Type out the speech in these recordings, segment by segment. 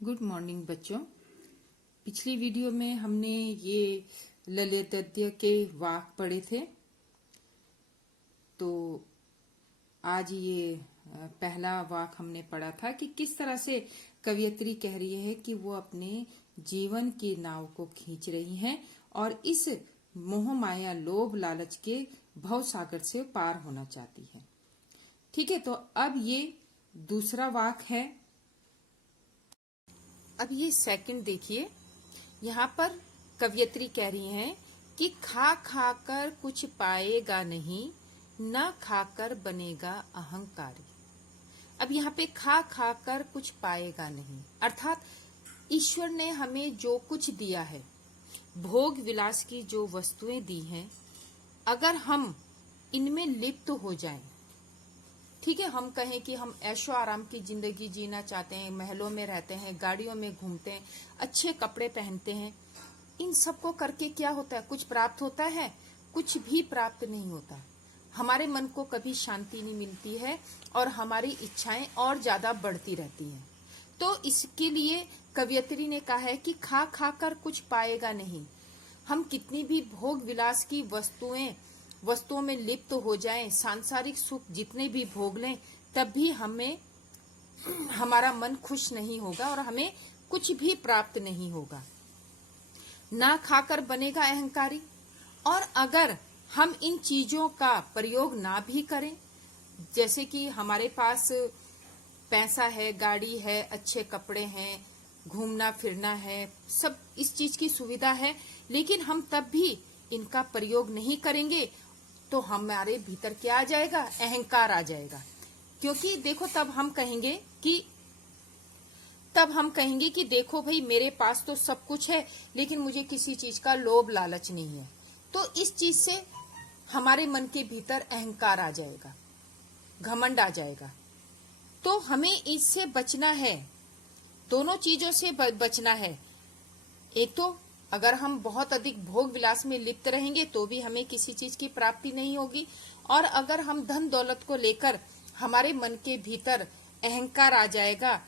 Good morning बच्चों। पिछली video में हमने ये ललित गद्य के वाक पढ़े थे। तो आज ये पहला वाक हमने पढ़ा था कि किस तरह से कवयित्री कह रही है कि वो अपने जीवन की नाव को खींच रही हैं और इस मोह माया लोभ लालच के भव सागर से पार होना चाहती है। ठीक है, तो अब ये दूसरा वाक है। अब ये सेकंड देखिए, यहाँ पर कवयित्री कह रही हैं कि खा खा कर कुछ पाएगा नहीं, न खाकर बनेगा अहंकारी। अब यहाँ पे खा खा कर कुछ पाएगा नहीं, अर्थात ईश्वर ने हमें जो कुछ दिया है, भोग विलास की जो वस्तुएं दी हैं, अगर हम इनमें लिप्त हो जाएं, ठीक है, हम कहें कि हम ऐशो आराम की जिंदगी जीना चाहते हैं, महलों में रहते हैं, गाड़ियों में घूमते हैं, अच्छे कपड़े पहनते हैं, इन सबको करके क्या होता है? कुछ प्राप्त होता है? कुछ भी प्राप्त नहीं होता। हमारे मन को कभी शांति नहीं मिलती है और हमारी इच्छाएं और ज्यादा बढ़ती रहती हैं। तो इसके लिए कवयित्री ने कहा है कि खा खा कर कुछ पाएगा नहीं। हम कितनी भी भोग विलास की वस्तुओं में लिप्त हो जाएं, सांसारिक सुख जितने भी भोग लें, तब भी हमारा मन खुश नहीं होगा और हमें कुछ भी प्राप्त नहीं होगा। ना खाकर बनेगा अहंकारी। और अगर हम इन चीजों का प्रयोग ना भी करें, जैसे कि हमारे पास पैसा है, गाड़ी है, अच्छे कपड़े हैं, घूमना फिरना है, सब इस चीज की सुविधा है, लेकिन हम तब भी इनका प्रयोग नहीं करेंगे, तो हमारे भीतर क्या आ जाएगा? अहंकार आ जाएगा। क्योंकि देखो, तब हम कहेंगे कि देखो भाई, मेरे पास तो सब कुछ है, लेकिन मुझे किसी चीज का लोभ लालच नहीं है। तो इस चीज से हमारे मन के भीतर अहंकार आ जाएगा, घमंड आ जाएगा। तो हमें इससे बचना है, दोनों चीजों से बचना है। एक तो अगर हम बहुत अधिक भोग विलास में लिप्त रहेंगे तो भी हमें किसी चीज की प्राप्ति नहीं होगी, और अगर हम धन दौलत को लेकर हमारे मन के भीतर अहंकार आ जाएगा,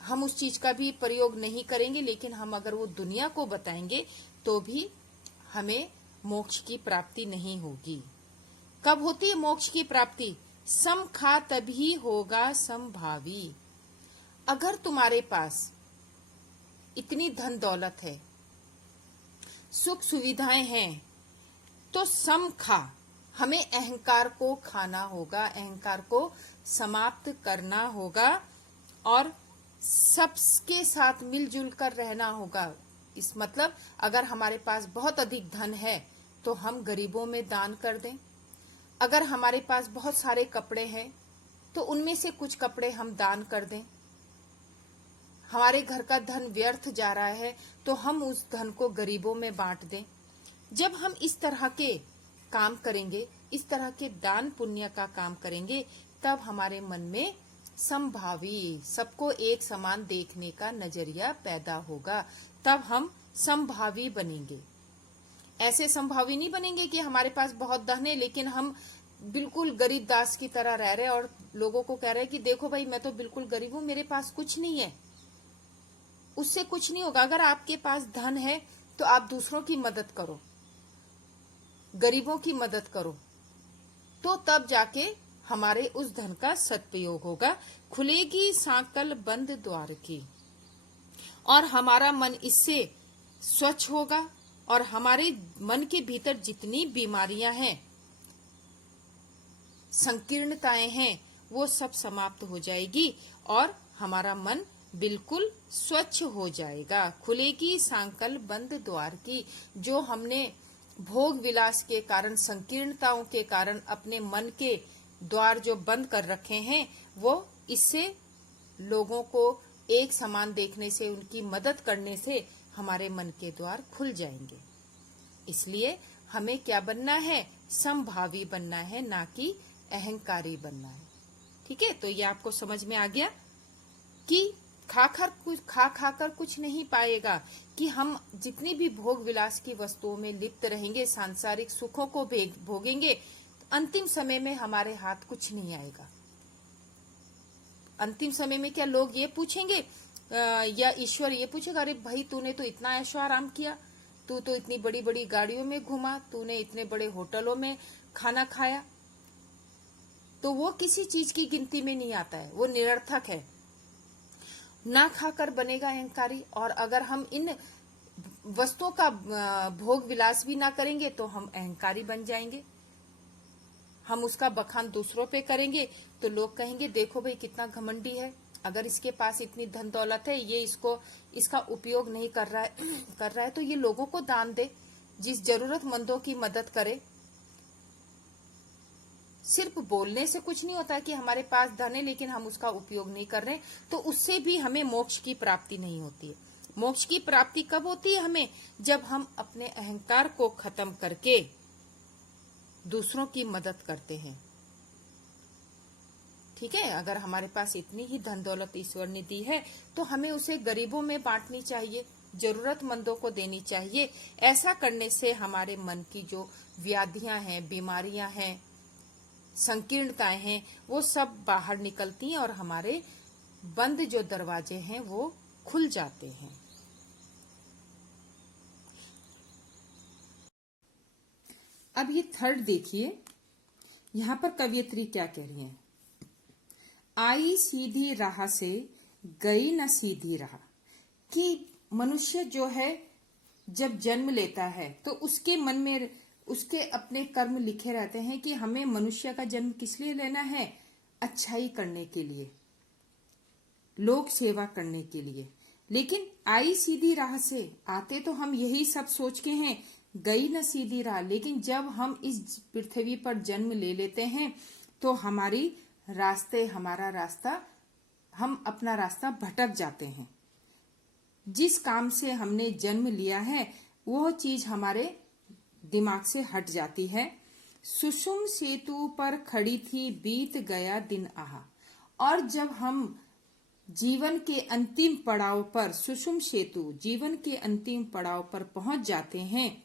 हम उस चीज का भी प्रयोग नहीं करेंगे, लेकिन हम अगर वो दुनिया को बताएंगे तो भी हमें मोक्ष की प्राप्ति नहीं होगी। कब होती है मोक्ष की प्राप्ति? सम खा तभी होगा समभावी। अगर तुम्हारे पास इतनी धन दौलत है, सुख सुविधाएं हैं, तो सम खा, हमें अहंकार को खाना होगा, अहंकार को समाप्त करना होगा और सबके साथ मिलजुल कर रहना होगा। इस मतलब अगर हमारे पास बहुत अधिक धन है तो हम गरीबों में दान कर दें। अगर हमारे पास बहुत सारे कपड़े हैं तो उनमें से कुछ कपड़े हम दान कर दें। हमारे घर का धन व्यर्थ जा रहा है तो हम उस धन को गरीबों में बांट दें। जब हम इस तरह के काम करेंगे, इस तरह के दान पुण्य का काम करेंगे, तब हमारे मन में समभावी, सबको एक समान देखने का नजरिया पैदा होगा। तब हम समभावी बनेंगे। ऐसे समभावी नहीं बनेंगे कि हमारे पास बहुत धन है लेकिन हम बिल्कुल गरीब दास की तरह रह रहे और लोगों को कह रहे हैं कि देखो भाई, मैं तो बिल्कुल गरीब हूं, मेरे पास कुछ नहीं है। उससे कुछ नहीं होगा। अगर आपके पास धन है तो आप दूसरों की मदद करो, गरीबों की मदद करो, तो तब जाके हमारे उस धन का सदुपयोग होगा। खुलेगी सांकल बंद द्वार की, और हमारा मन इससे स्वच्छ होगा और हमारे मन के भीतर जितनी बीमारियां हैं, संकीर्णताएं हैं, वो सब समाप्त हो जाएगी और हमारा मन बिल्कुल स्वच्छ हो जाएगा। खुलेगी सांकल बंद द्वार की। जो हमने भोग विलास के कारण, संकीर्णताओं के कारण अपने मन के द्वार जो बंद कर रखे हैं, वो इससे लोगों को एक समान देखने से, उनकी मदद करने से हमारे मन के द्वार खुल जाएंगे। इसलिए हमें क्या बनना है? समभावी बनना है, ना कि अहंकारी बनना है। ठीक है, तो ये आपको समझ में आ गया कि खा खा कर कुछ नहीं पाएगा, कि हम जितनी भी भोग विलास की वस्तुओं में लिप्त रहेंगे, सांसारिक सुखों को भोगेंगे, अंतिम समय में हमारे हाथ कुछ नहीं आएगा। अंतिम समय में क्या लोग ये पूछेंगे, या ईश्वर ये पूछेगा, अरे भाई तूने तो इतना ऐशो आराम किया, तू तो इतनी बड़ी बड़ी गाड़ियों में घूमा, तूने इतने बड़े होटलों में खाना खाया, तो वो किसी चीज की गिनती में नहीं आता है, वो निरर्थक है। ना खाकर बनेगा अहंकारी। और अगर हम इन वस्तुओं का भोग विलास भी ना करेंगे तो हम अहंकारी बन जाएंगे। हम उसका बखान दूसरों पे करेंगे तो लोग कहेंगे देखो भाई कितना घमंडी है, अगर इसके पास इतनी धन दौलत है, ये इसका उपयोग नहीं कर रहा है तो ये लोगों को दान दे, जिस जरूरतमंदों की मदद करे। सिर्फ बोलने से कुछ नहीं होता कि हमारे पास धन है लेकिन हम उसका उपयोग नहीं कर रहे, तो उससे भी हमें मोक्ष की प्राप्ति नहीं होती है। मोक्ष की प्राप्ति कब होती है हमें? जब हम अपने अहंकार को खत्म करके दूसरों की मदद करते हैं। ठीक है, अगर हमारे पास इतनी ही धन दौलत ईश्वर ने दी है तो हमें उसे गरीबों में बांटनी चाहिए, जरूरतमंदों को देनी चाहिए। ऐसा करने से हमारे मन की जो व्याधियां हैं, बीमारियां हैं, संकीर्णताएं हैं, वो सब बाहर निकलती हैं और हमारे बंद जो दरवाजे हैं वो खुल जाते हैं। अब ये थर्ड देखिए, यहां पर कवियत्री क्या कह रही है। आई सीधी राह से गई न सीधी राह, कि मनुष्य जो है जब जन्म लेता है तो उसके मन में उसके अपने कर्म लिखे रहते हैं कि हमें मनुष्य का जन्म किस लिए लेना है? अच्छाई करने के लिए, लोक सेवा करने के लिए। लेकिन आई सीधी राह से, आते तो हम यही सब सोच के हैं, गई न सीधी राह। लेकिन जब हम इस पृथ्वी पर जन्म ले लेते हैं तो हमारा रास्ता, हम अपना रास्ता भटक जाते हैं। जिस काम से हमने जन्म लिया है वो चीज हमारे दिमाग से हट जाती है। सुषुम सेतु पर खड़ी थी, बीत गया दिन आहा। और जब हम जीवन के अंतिम पड़ाव पर, सुषुम सेतु जीवन के अंतिम पड़ाव पर पहुंच जाते हैं,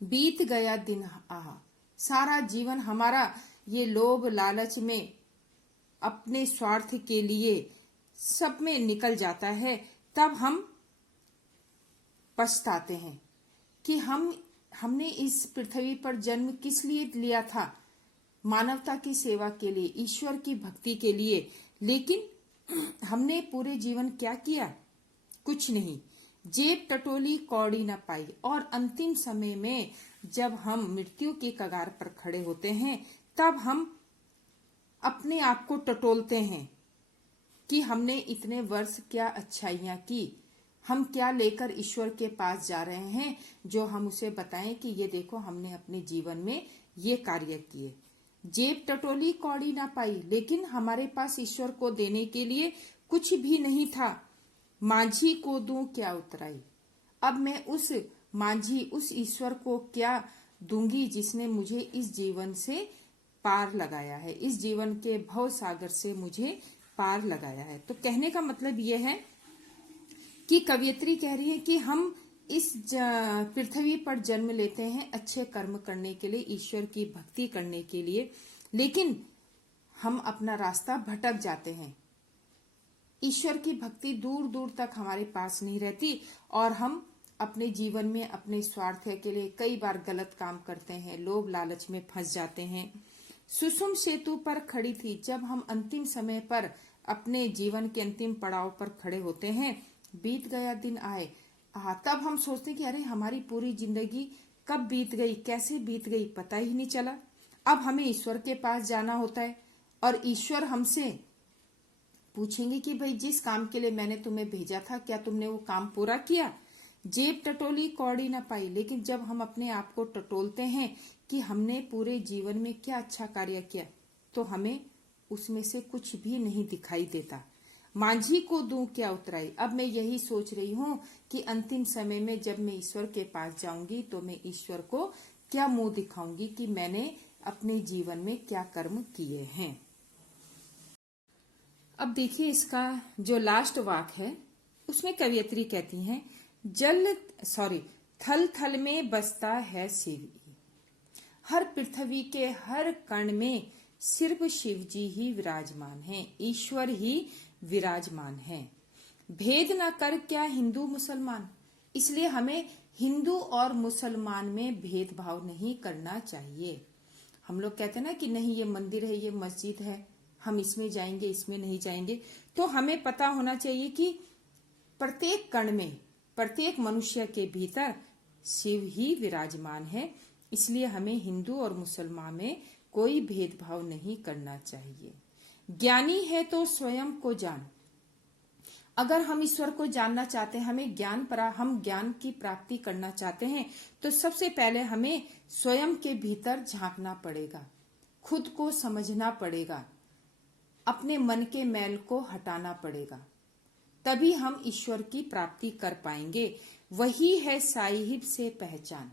बीत गया दिन आहा, सारा जीवन हमारा ये लोभ लालच में, अपने स्वार्थ के लिए सब में निकल जाता है। तब हम पछताते हैं कि हमने इस पृथ्वी पर जन्म किस लिए लिया था? मानवता की सेवा के लिए, ईश्वर की भक्ति के लिए। लेकिन हमने पूरे जीवन क्या किया? कुछ नहीं। जेब टटोली कौड़ी न पाई। और अंतिम समय में जब हम मृत्यु के कगार पर खड़े होते हैं तब हम अपने आप को टटोलते हैं कि हमने इतने वर्ष क्या अच्छाइयां की, हम क्या लेकर ईश्वर के पास जा रहे हैं जो हम उसे बताएं कि ये देखो हमने अपने जीवन में ये कार्य किए। जेब टटोली कौड़ी ना पाई, लेकिन हमारे पास ईश्वर को देने के लिए कुछ भी नहीं था। मांझी को दूं क्या उतराई, अब मैं उस ईश्वर को क्या दूंगी जिसने मुझे इस जीवन से पार लगाया है, इस जीवन के भव सागर से मुझे पार लगाया है। तो कहने का मतलब यह है कि कवियत्री कह रही है कि हम इस पृथ्वी पर जन्म लेते हैं अच्छे कर्म करने के लिए, ईश्वर की भक्ति करने के लिए, लेकिन हम अपना रास्ता भटक जाते हैं। ईश्वर की भक्ति दूर दूर तक हमारे पास नहीं रहती और हम अपने जीवन में अपने स्वार्थ के लिए कई बार गलत काम करते हैं, लोभ लालच में फंस जाते हैं। सुषुम सेतु पर खड़ी थी, जब हम अंतिम समय पर अपने जीवन के अंतिम पड़ाव पर खड़े होते हैं, बीत गया दिन आए, तब हम सोचते कि अरे हमारी पूरी जिंदगी कब बीत गई, कैसे बीत गई, पता ही नहीं चला। अब हमें ईश्वर के पास जाना होता है और ईश्वर हमसे पूछेंगे कि भाई जिस काम के लिए मैंने तुम्हें भेजा था क्या तुमने वो काम पूरा किया? जेब टटोली कौड़ी न पाई, लेकिन जब हम अपने आप को टटोलते हैं कि हमने पूरे जीवन में क्या अच्छा कार्य किया, तो हमें उसमें से कुछ भी नहीं दिखाई देता। मांझी को दूं क्या उतराई, अब मैं यही सोच रही हूँ कि अंतिम समय में जब मैं ईश्वर के पास जाऊंगी तो मैं ईश्वर को क्या मुंह दिखाऊंगी कि मैंने अपने जीवन में क्या कर्म किए हैं। अब देखिए इसका जो लास्ट वाक है उसमें कवियत्री कहती हैं, थल थल में बसता है शिव, हर पृथ्वी के हर कण में सिर्फ शिव जी ही विराजमान हैं, ईश्वर ही विराजमान हैं। भेद न कर क्या हिंदू मुसलमान। इसलिए हमें हिंदू और मुसलमान में भेदभाव नहीं करना चाहिए। हम लोग कहते हैं ना कि नहीं ये मंदिर है, ये मस्जिद है, हम इसमें जाएंगे, इसमें नहीं जाएंगे। तो हमें पता होना चाहिए कि प्रत्येक कण में, प्रत्येक मनुष्य के भीतर शिव ही विराजमान है। इसलिए हमें हिंदू और मुसलमान में कोई भेदभाव नहीं करना चाहिए। ज्ञानी है तो स्वयं को जान। अगर हम ईश्वर को जानना चाहते हैं, हम ज्ञान की प्राप्ति करना चाहते हैं, तो सबसे पहले हमें स्वयं के भीतर झांकना पड़ेगा, खुद को समझना पड़ेगा, अपने मन के मैल को हटाना पड़ेगा, तभी हम ईश्वर की प्राप्ति कर पाएंगे। वही है साहिब से पहचान।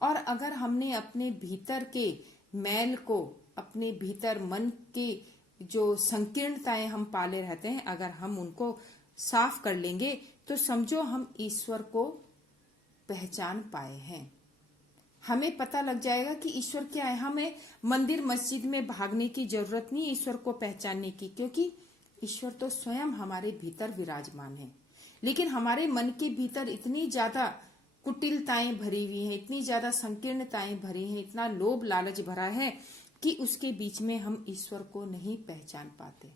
और अगर हमने अपने भीतर के मैल को, अपने भीतर मन के जो संकीर्णताएं हम पाले रहते हैं, अगर हम उनको साफ कर लेंगे तो समझो हम ईश्वर को पहचान पाए हैं। हमें पता लग जाएगा कि ईश्वर क्या है। हमें मंदिर मस्जिद में भागने की जरूरत नहीं ईश्वर को पहचानने की, क्योंकि ईश्वर तो स्वयं हमारे भीतर विराजमान है। लेकिन हमारे मन के भीतर इतनी ज्यादा कुटिलताएं भरी हुई हैं, इतनी ज्यादा संकीर्णताएं भरी हैं, इतना लोभ लालच भरा है कि उसके बीच में हम ईश्वर को नहीं पहचान पाते।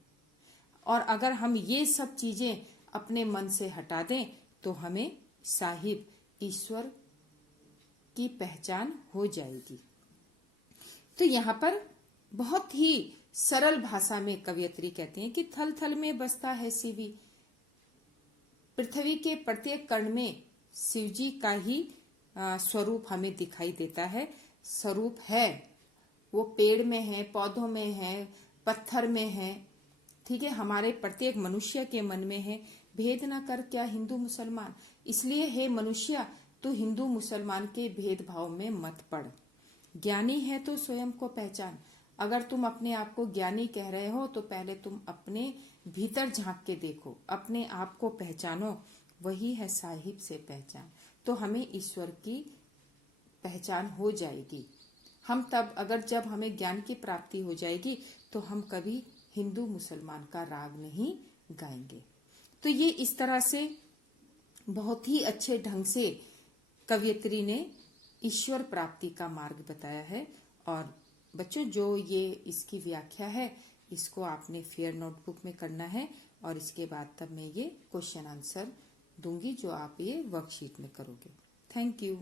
और अगर हम ये सब चीजें अपने मन से हटा दें तो हमें साहिब ईश्वर की पहचान हो जाएगी। तो यहाँ पर बहुत ही सरल भाषा में कवयित्री कहती हैं कि थल थल में बसता है शिवी। पृथ्वी के प्रत्येक कण में शिवजी का ही स्वरूप हमें दिखाई देता है। स्वरूप है, वो पेड़ में है, पौधों में है, पत्थर में है, ठीक है, हमारे प्रत्येक मनुष्य के मन में है। भेद न कर क्या हिंदू मुसलमान। इसलिए हे मनुष्य, तू हिंदू मुसलमान के भेदभाव में मत पड़। ज्ञानी है तो स्वयं को पहचान। अगर तुम अपने आप को ज्ञानी कह रहे हो तो पहले तुम अपने भीतर झांक के देखो, अपने आप को पहचानो। वही है साहिब से पहचान। तो हमें ईश्वर की पहचान हो जाएगी। हम तब, अगर जब हमें ज्ञान की प्राप्ति हो जाएगी तो हम कभी हिंदू मुसलमान का राग नहीं गाएंगे। तो ये इस तरह से बहुत ही अच्छे ढंग से कवयित्री ने ईश्वर प्राप्ति का मार्ग बताया है। और बच्चों, जो ये इसकी व्याख्या है, इसको आपने फेयर नोटबुक में करना है। और इसके बाद तब मैं ये क्वेश्चन आंसर दूंगी जो आप ये वर्कशीट में करोगे। Thank you.